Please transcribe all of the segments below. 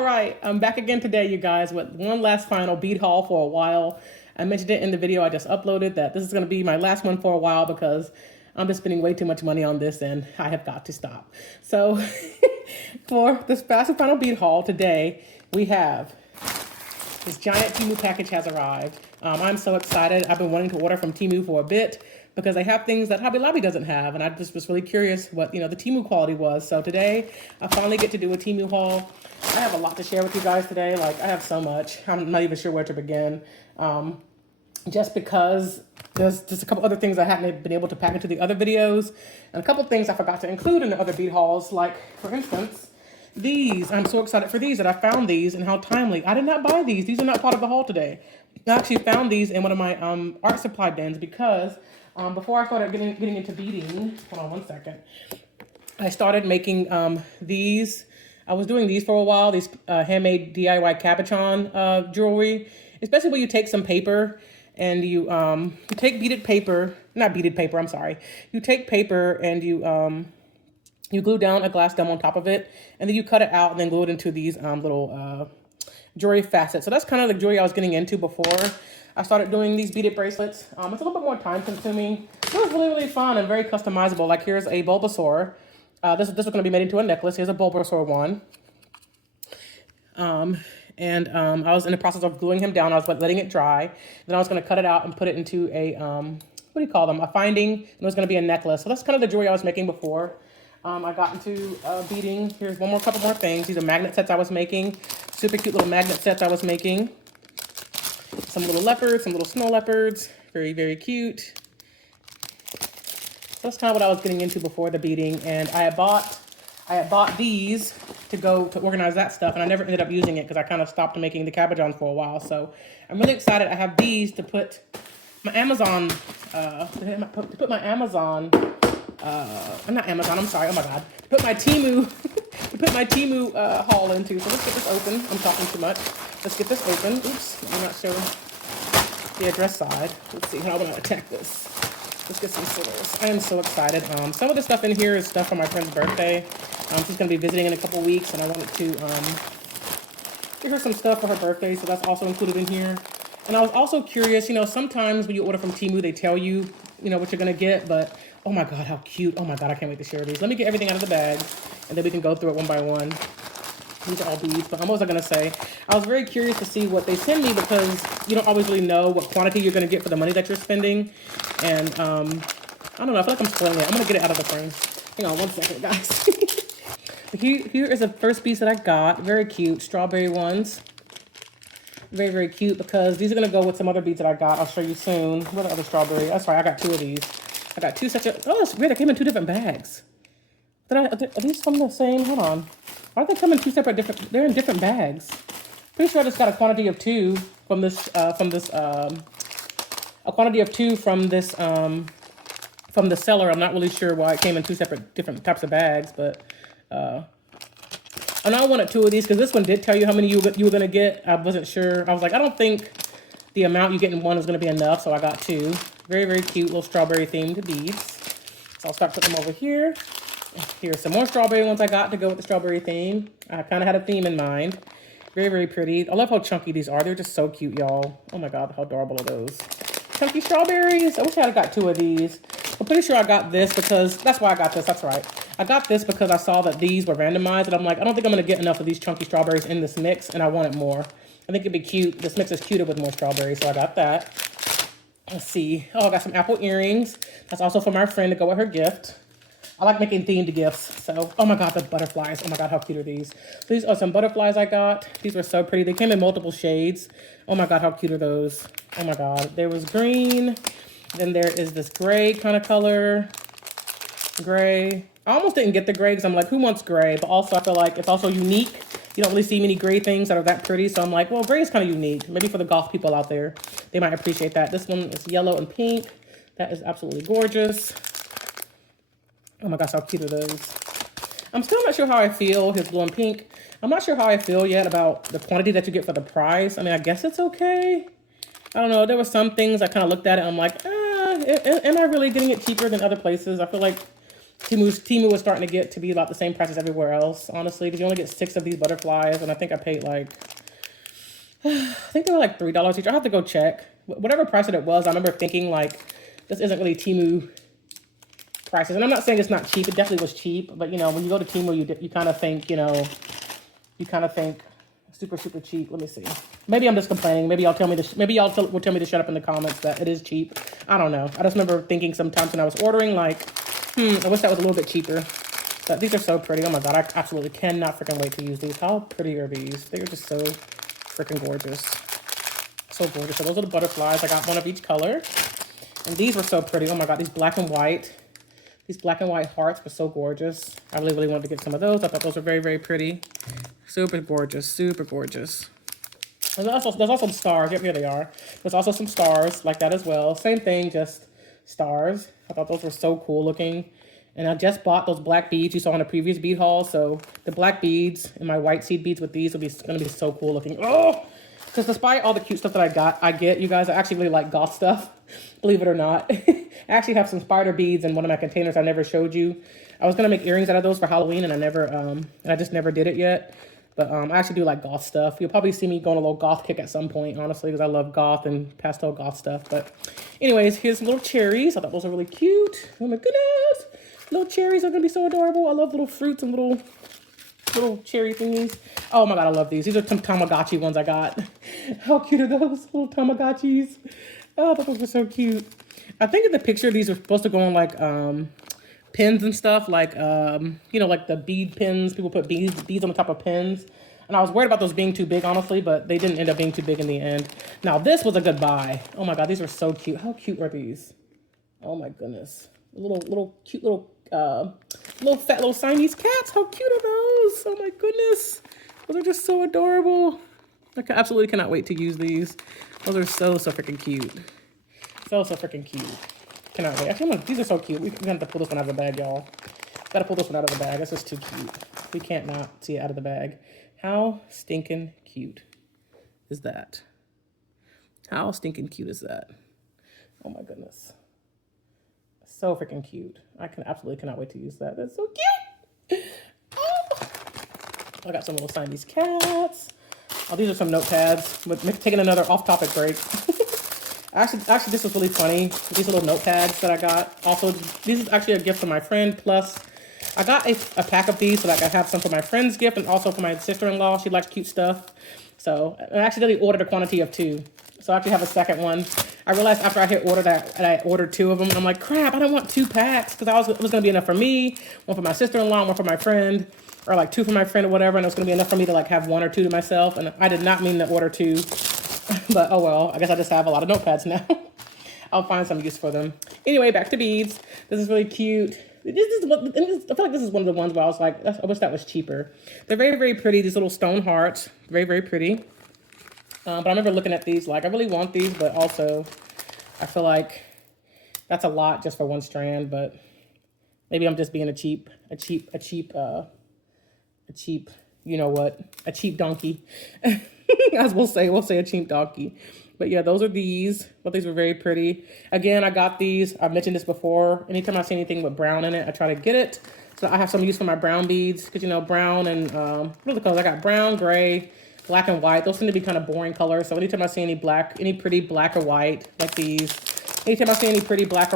All right, I'm back again today, you guys, with one last final bead haul for a while. I mentioned it in the video I just uploaded that this is going to be my last one for a while because I'm just spending way too much money on this and I have got to stop. So for this last and final bead haul today, we have this giant Temu package has arrived. I'm so excited. I've been wanting to order from Temu for a bit because they have things that Hobby Lobby doesn't have. And I just was really curious what, the Temu quality was. So today I finally get to do a Temu haul. I have a lot to share with you guys today. Like, I have so much. I'm not even sure where to begin. Just because there's just a couple other things I haven't been able to pack into the other videos. And a couple things I forgot to include in the other bead hauls. Like, for instance, these. I'm so excited for these that I found these and how timely. I did not buy these. These are not part of the haul today. I actually found these in one of my art supply bins because before I started getting into beading, hold on one second, I started making these. I was doing these for a while, these handmade DIY cabochon jewelry. Especially when you take some paper and you take beaded paper, not beaded paper, I'm sorry. You take paper and you glue down a glass dome on top of it, and then you cut it out and then glue it into these little jewelry facets. So that's kind of the jewelry I was getting into before I started doing these beaded bracelets. It's a little bit more time consuming. It was really, really fun and very customizable. Like, here's a Bulbasaur. This is going to be made into a necklace. Here's a Bulbasaur one. I was in the process of gluing him down. I was letting it dry. Then I was going to cut it out and put it into a, what do you call them? A finding. And it was going to be a necklace. So that's kind of the jewelry I was making before. I got into beading. Here's couple more things. These are magnet sets I was making. Super cute little magnet sets I was making. Some little leopards, some little snow leopards. Very, very cute. That's kind of what I was getting into before the beading. And I had bought these to organize that stuff, and I never ended up using it because I kind of stopped making the cabochons for a while. So I'm really excited. I have these to put my Amazon, not Amazon, I'm sorry, oh my God, to put my Temu, haul into. So let's get this open. I'm talking too much. Let's get this open. Oops, I'm not sure the address side. Let's see how I'm gonna attack this. Let's get some scissors. I am so excited. Some of the stuff in here is stuff for my friend's birthday. She's going to be visiting in a couple weeks, and I wanted to give her some stuff for her birthday, so that's also included in here. And I was also curious, sometimes when you order from Temu, they tell you, what you're going to get, but oh my God, how cute. Oh my God, I can't wait to share these. Let me get everything out of the bag, and then we can go through it one by one. These are all beads, but what was I going to say? I was very curious to see what they send me because you don't always really know what quantity you're going to get for the money that you're spending. And I don't know, I feel like I'm spoiling it. I'm going to get it out of the frame. Hang on one second, guys. Here is the first piece that I got. Very cute. Strawberry ones. Very, very cute because these are going to go with some other beads that I got. I'll show you soon. What are the other strawberry? That's right, I got two of these. I got two such a... Oh, that's weird. They came in two different bags. Are these from the same? Hold on. Why do they come in two separate different... They're in different bags. Pretty sure I just got a quantity of two from this... a quantity of two from this... from the seller. I'm not really sure why it came in two different types of bags, but... I know I wanted two of these because this one did tell you how many you were going to get. I wasn't sure. I was like, I don't think the amount you get in one is going to be enough, so I got two. Very, very cute little strawberry themed beads. So I'll start putting them over here. Here's some more strawberry ones I got to go with the strawberry theme. I kind of had a theme in mind. Very, very pretty. I love how chunky these are. They're just so cute, y'all. Oh my God, how adorable are those? Chunky strawberries. I wish I had got two of these. I'm pretty sure I got this because, that's why I got this, that's right. I got this because I saw that these were randomized, and I'm like, I don't think I'm going to get enough of these chunky strawberries in this mix, and I wanted more. I think it'd be cute. This mix is cuter with more strawberries, so I got that. Let's see. Oh, I got some apple earrings. That's also for my friend to go with her gift. I like making themed gifts, so, oh my God, the butterflies. Oh my God, how cute are these? These are some butterflies I got. These were so pretty. They came in multiple shades. Oh my God, how cute are those? Oh my God. There was green. Then there is this gray kind of color. Gray. I almost didn't get the gray because I'm like, who wants gray? But also I feel like it's also unique. You don't really see many gray things that are that pretty. So I'm like, well, gray is kind of unique. Maybe for the golf people out there, they might appreciate that. This one is yellow and pink. That is absolutely gorgeous. Oh my gosh, how cute are those? I'm still not sure how I feel. Here's blue and pink. I'm not sure how I feel yet about the quantity that you get for the price. I mean, I guess it's okay. I don't know. There were some things I kind of looked at it and I'm like, am I really getting it cheaper than other places? I feel like Temu was starting to get to be about the same price as everywhere else, honestly, because you only get 6 of these butterflies, and I think I paid like, I think they were like $3 each. I'll have to go check. Whatever price that it was, I remember thinking like, this isn't really Temu prices. And I'm not saying it's not cheap. It definitely was cheap. But, you know, when you go to Temu, you kind of think, you know, you kind of think super, super cheap. Let me see. Maybe I'm just complaining. Maybe y'all tell me to, maybe y'all will tell me to shut up in the comments that it is cheap. I don't know. I just remember thinking sometimes when I was ordering, like, I wish that was a little bit cheaper. But these are so pretty. Oh my God, I absolutely cannot freaking wait to use these. How pretty are these? They are just so freaking gorgeous. So gorgeous. So those are the butterflies. I got one of each color. And these were so pretty. Oh my God, these black and white. These black and white hearts were so gorgeous. I really, really wanted to get some of those. I thought those were very, very pretty. Super gorgeous, super gorgeous. There's also stars. Yep, here they are. There's also some stars like that as well. Same thing, just stars. I thought those were so cool looking. And I just bought those black beads you saw in the previous bead haul. So the black beads and my white seed beads with these will be going to be so cool looking. Oh, because despite all the cute stuff that I get, you guys, I actually really like goth stuff. Believe it or not. I actually have some spider beads in one of my containers I never showed you. I was going to make earrings out of those for Halloween, and I just never did it yet. But I actually do like goth stuff. You'll probably see me go on a little goth kick at some point, honestly, because I love goth and pastel goth stuff. But anyways, here's some little cherries. I thought those were really cute. Oh my goodness. Little cherries are going to be so adorable. I love little fruits and little cherry thingies. Oh my God, I love these. These are some Tamagotchi ones I got. How cute are those little Tamagotchis? Oh, I thought those were so cute. I think in the picture, these are supposed to go on like pins and stuff, like, you know, like the bead pins. People put beads on the top of pins. And I was worried about those being too big, honestly, but they didn't end up being too big in the end. Now, this was a good buy. Oh my God, these are so cute. How cute are these? Oh my goodness. Little cute little fat little Siamese cats. How cute are those? Oh my goodness. Those are just so adorable. I absolutely cannot wait to use these. Those are so freaking cute. So freaking cute. Cannot wait. Actually, these are so cute. We're gonna have to pull this one out of the bag, y'all. Gotta pull this one out of the bag. That's just too cute. We can't not see it out of the bag. How stinking cute is that? How stinking cute is that? Oh my goodness. So freaking cute. I absolutely cannot wait to use that. That's so cute. Oh. I got some little Siamese cats. Oh, these are some notepads. We're taking another off-topic break. Actually, this was really funny. These little notepads that I got. Also, this is actually a gift from my friend. Plus, I got a pack of these so that I have some for my friend's gift and also for my sister-in-law. She likes cute stuff. So, I accidentally ordered a quantity of 2. So I actually have a second one. I realized after I hit order that I ordered 2 of them. And I'm like, crap, I don't want 2 packs. Because it was going to be enough for me, one for my sister-in-law, one for my friend. Or like 2 for my friend or whatever. And it was going to be enough for me to like have 1 or 2 to myself. And I did not mean to order 2. But oh well, I guess I just have a lot of notepads now. I'll find some use for them. Anyway, back to beads. This is really cute. I feel like this is one of the ones where I was like, I wish that was cheaper. They're very, very pretty. These little stone hearts. Very, very pretty. But I remember looking at these like, I really want these, but also I feel like that's a lot just for 1 strand. But maybe I'm just being a cheap, you know what, a cheap donkey. As we'll say a cheap donkey. But yeah, those are these. But these were very pretty. Again, I got these. I've mentioned this before. Anytime I see anything with brown in it, I try to get it. So I have some use for my brown beads. Because, you know, brown and, what are the colors? I got brown, gray, black, and white. Those tend to be kind of boring colors. So anytime I see any pretty black or white, like these. Anytime I see any pretty black,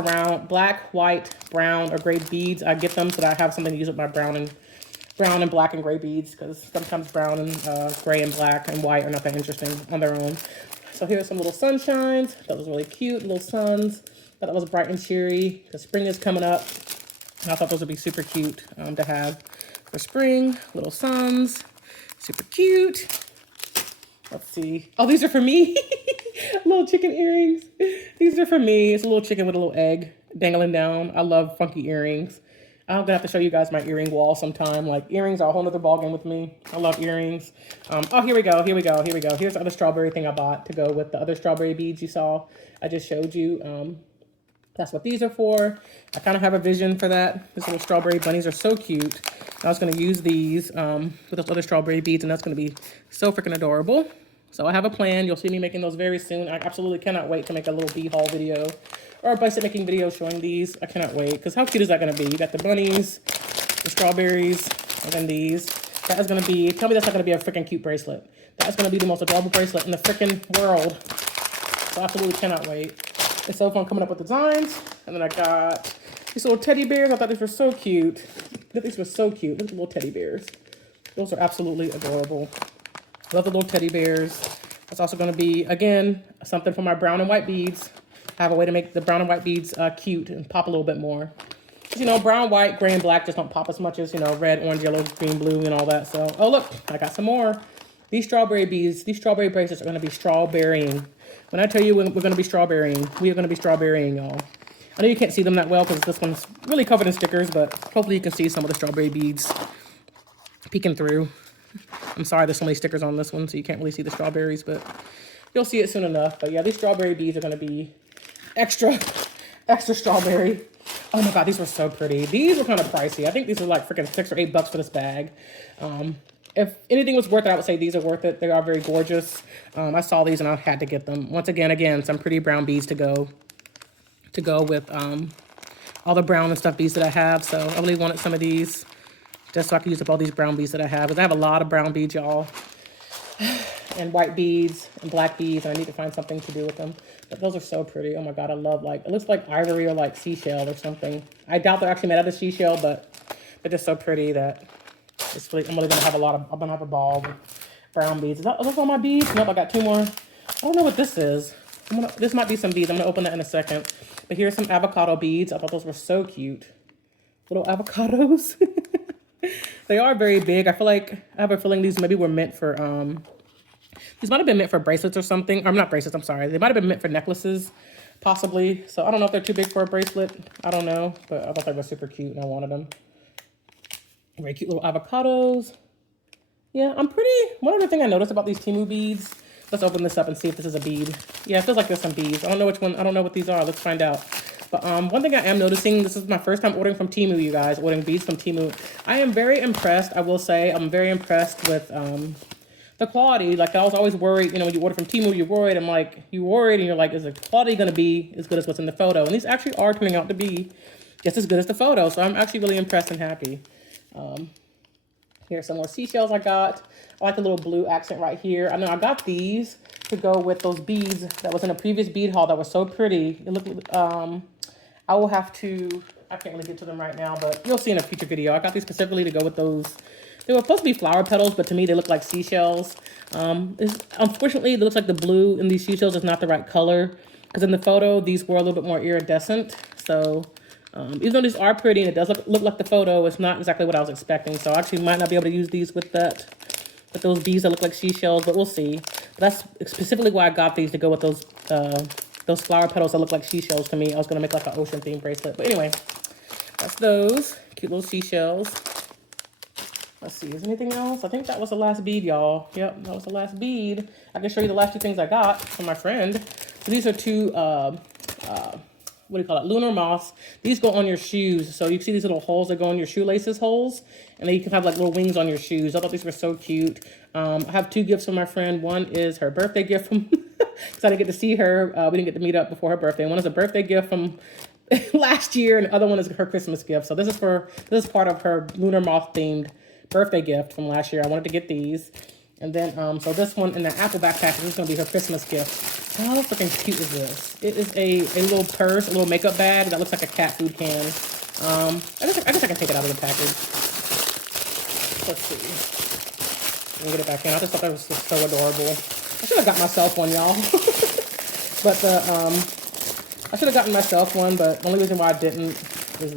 white, brown, or gray beads, I get them so that I have something to use with my brown and black and gray beads, because sometimes brown and gray and black and white are not that interesting on their own. So here's some little sunshines. That was really cute, little suns. Thought that was bright and cheery because spring is coming up. And I thought those would be super cute to have for spring. Little suns, super cute. Let's see. Oh, these are for me. Little chicken earrings. These are for me. It's a little chicken with a little egg dangling down. I love funky earrings. I'm going to have to show you guys my earring wall sometime. Like, earrings are a whole nother ballgame with me. I love earrings. Oh, here we go. Here's the other strawberry thing I bought to go with the other strawberry beads you saw. I just showed you. That's what these are for. I kind of have a vision for that. These little strawberry bunnies are so cute. I was going to use these with those other strawberry beads, and that's going to be so freaking adorable. So I have a plan. You'll see me making those very soon. I absolutely cannot wait to make a little bee haul video or a bracelet making video showing these. I cannot wait, because how cute is that going to be? You got the bunnies, the strawberries, and then these. That is going to be, tell me that's not going to be a freaking cute bracelet. That is going to be the most adorable bracelet in the freaking world. So I absolutely cannot wait. It's so fun coming up with designs. And then I got these little teddy bears. I thought these were so cute. These were so cute. Look at the little teddy bears. Those are absolutely adorable. Love the little teddy bears. It's also going to be, again, something for my brown and white beads. I have a way to make the brown and white beads cute and pop a little bit more. You know, brown, white, gray, and black just don't pop as much as, you know, red, orange, yellow, green, blue, and all that. So, oh, look, I got some more. These strawberry beads, these strawberry bracelets are going to be strawberrying. When I tell you we're going to be strawberrying, we are going to be strawberrying, y'all. I know you can't see them that well because this one's really covered in stickers, but hopefully you can see some of the strawberry beads peeking through. I'm sorry there's so many stickers on this one, so you can't really see the strawberries, but you'll see it soon enough. But yeah, these strawberry beads are going to be extra strawberry. Oh my God, these were so pretty. These were kind of pricey. I think these are like freaking $6 or $8 for this bag. If anything was worth it, I would say these are worth it. They are very gorgeous. I saw these and I had to get them. Once again, some pretty brown beads to go with all the brown and stuff beads that I have. So I really wanted some of these just so I could use up all these brown beads that I have. Because I have a lot of brown beads, y'all. And white beads and black beads. And I need to find something to do with them. But those are so pretty. Oh my God, I love, like, it looks like ivory or like seashell or something. I doubt they're actually made out of seashell, but they're just so pretty that it's really, I'm really gonna have I'm gonna have a ball with brown beads. Are those all my beads? Nope, I got 2 more. I don't know what this is. This might be some beads. I'm gonna open that in a second. But here's some avocado beads. I thought those were so cute. Little avocados. They are very big. I have a feeling these maybe were meant for, these might have been meant for bracelets or something. Or not bracelets, I'm sorry. They might have been meant for necklaces, possibly. So I don't know if they're too big for a bracelet. I don't know. But I thought they were super cute and I wanted them. Very cute little avocados. Yeah, one other thing I noticed about these Temu beads. Let's open this up and see if this is a bead. Yeah, it feels like there's some beads. I don't know which one. I don't know what these are. Let's find out. But one thing I am noticing, this is my first time ordering from Temu, you guys. Ordering beads from Temu. I am very impressed, I will say. I'm very impressed with the quality. Like, I was always worried, you know, when you order from Temu, you're worried. I'm like, you're worried and you're like, is the quality going to be as good as what's in the photo? And these actually are turning out to be just as good as the photo. So I'm actually really impressed and happy. Here's some more seashells I got. I like the little blue accent right here. I know I got these to go with those beads that was in a previous bead haul that was so pretty. It looked, I will have to, I can't really get to them right now, but you'll see in a future video. I got these specifically to go with those. They were supposed to be flower petals, but to me they look like seashells. Unfortunately, it looks like the blue in these seashells is not the right color, because in the photo, these were a little bit more iridescent. So even though these are pretty and it does look like the photo, it's not exactly what I was expecting. So I actually might not be able to use these with those beads that look like seashells, but we'll see. But that's specifically why I got these, to go with those flower petals that look like seashells to me. I was going to make like an ocean themed bracelet. But anyway, that's those cute little seashells. Let's see, is there anything else? I think that was the last bead, y'all. Yep, that was the last bead. I can show you the last 2 things I got from my friend. So these are 2, what do you call it? Lunar moths. These go on your shoes. So you see these little holes that go on your shoelaces holes, and then you can have like little wings on your shoes. I thought these were so cute. I have 2 gifts from my friend. One is her birthday gift from, because I didn't get to see her. We didn't get to meet up before her birthday. One is a birthday gift from last year, and the other one is her Christmas gift. So this is part of her lunar moth themed birthday gift from last year. I wanted to get these. And then, so this one in the apple backpack, this is going to be her Christmas gift. How freaking cute is this? It is a little purse, a little makeup bag that looks like a cat food can. I guess I can take it out of the package. Let's see. Let me get it back in. I just thought that was just so adorable. I should have got myself one, y'all. But I should have gotten myself one, but the only reason why I didn't is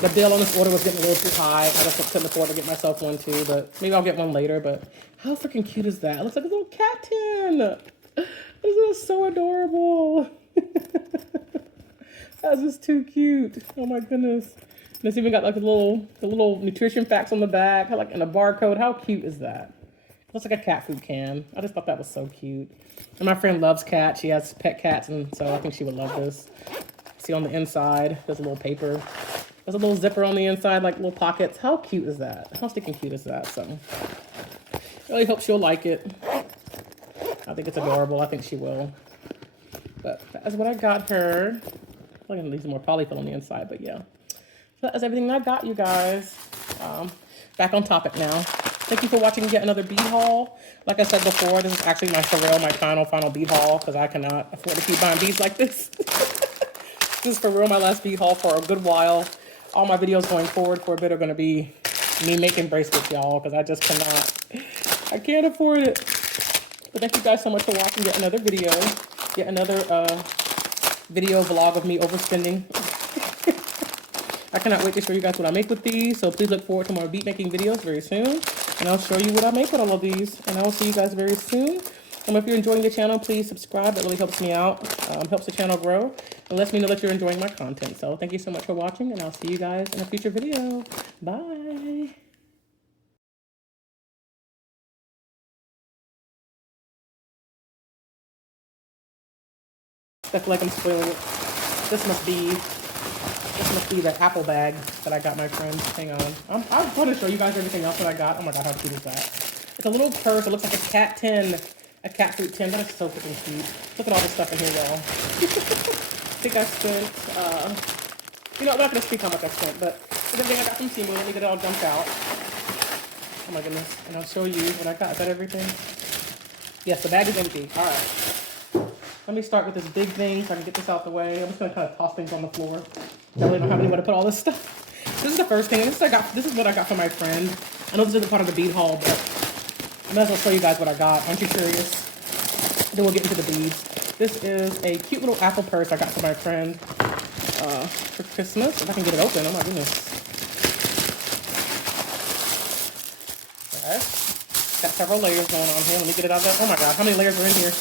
the bill on this order was getting a little too high. I just couldn't afford to get myself one too, but maybe I'll get one later. But how freaking cute is that? It looks like a little cat tin. This is so adorable. That's just too cute. Oh my goodness. And it's even got like the little nutrition facts on the back, like in a barcode. How cute is that? It looks like a cat food can. I just thought that was so cute. And my friend loves cats. She has pet cats, and so I think she would love this. See on the inside, there's a little paper. There's a little zipper on the inside, like little pockets. How cute is that? How stinking cute is that? So, I really hope she'll like it. I think it's adorable. I think she will. But that's what I got her. I'm going to leave some more polyfill on the inside, but yeah. So that is everything I got, you guys. Back on topic now. Thank you for watching yet another bead haul. Like I said before, this is actually my for real, my final bead haul, because I cannot afford to keep buying beads like this. This is for real my last bead haul for a good while. All my videos going forward for a bit are going to be me making bracelets, y'all, because I just cannot. I can't afford it. But thank you guys so much for watching yet another video. Yet another video vlog of me overspending. I cannot wait to show you guys what I make with these. So please look forward to more bead making videos very soon. And I'll show you what I make with all of these. And I will see you guys very soon. If you're enjoying the channel, please subscribe. That really helps me out. Helps the channel grow. And lets me know that you're enjoying my content. So thank you so much for watching. And I'll see you guys in a future video. Bye. I feel like I'm spoiling it. This must be the apple bag that I got my friend. Hang on. I'm going to show you guys everything else that I got. Oh my god, how cute is that? It's a little purse. It looks like a cat tin. A cat food tin. That is so freaking cute. Look at all this stuff in here, y'all. I think I spent, you know, I'm not going to speak how much I spent, but it's everything I got from Temu. Let me get it all dumped out. Oh my goodness. And I'll show you what I got. Is that everything? Yes, the bag is empty. All right. Let me start with this big thing so I can get this out the way. I'm just going to kind of toss things on the floor. I really don't have anywhere to put all this stuff. This is the first thing. This is what I got from my friend. I know this isn't part of the bead haul, but I might as well show you guys what I got. Aren't you curious? Then we'll get into the beads. This is a cute little apple purse I got from my friend for Christmas. If I can get it open. Oh my goodness. Okay. Got several layers going on here. Let me get it out there. Oh my god, how many layers are in here?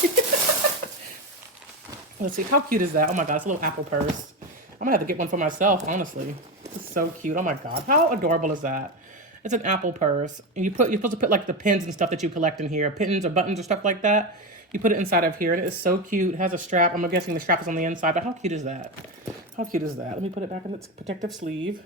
Let's see, how cute is that? Oh my god, it's a little apple purse. I'm gonna have to get one for myself, honestly. It's so cute. Oh my god, how adorable is that? It's an apple purse. And you're supposed to put like the pins and stuff that you collect in here, pins or buttons or stuff like that. You put it inside of here, and it is so cute. It has a strap. I'm guessing the strap is on the inside, but how cute is that? How cute is that? Let me put it back in its protective sleeve.